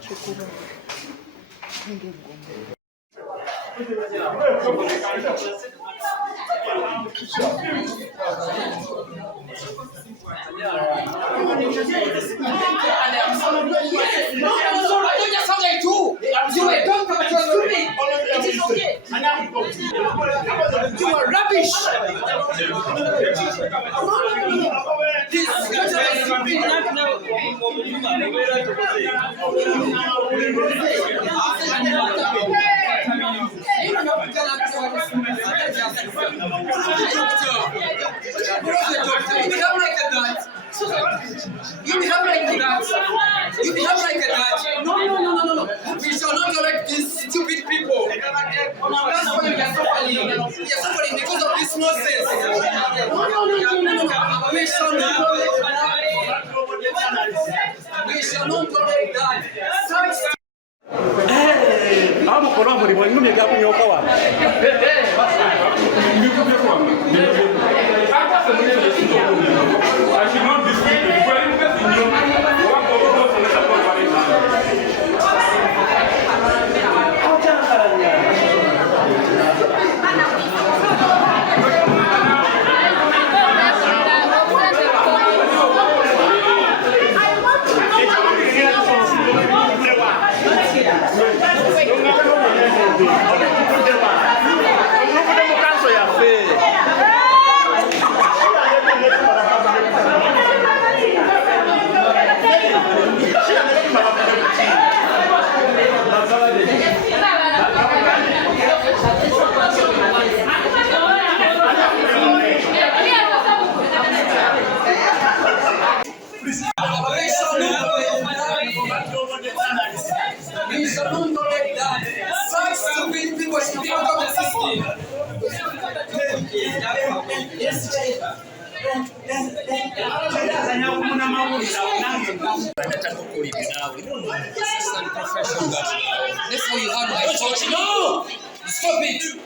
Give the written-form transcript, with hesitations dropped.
chekuba ngegomba. You were talking about your stupid. It is okay. You are rubbish. This You behave like that. You behave like that. No. We shall not correct these stupid people. That's why we are suffering. We are suffering because of this nonsense. No. We shall not tolerate that. We shall not tolerate that. I'm going to go to the We shall not tolerate that. Such stupid people should be out of the system. Yes, that's how you have my church. No! Stop it!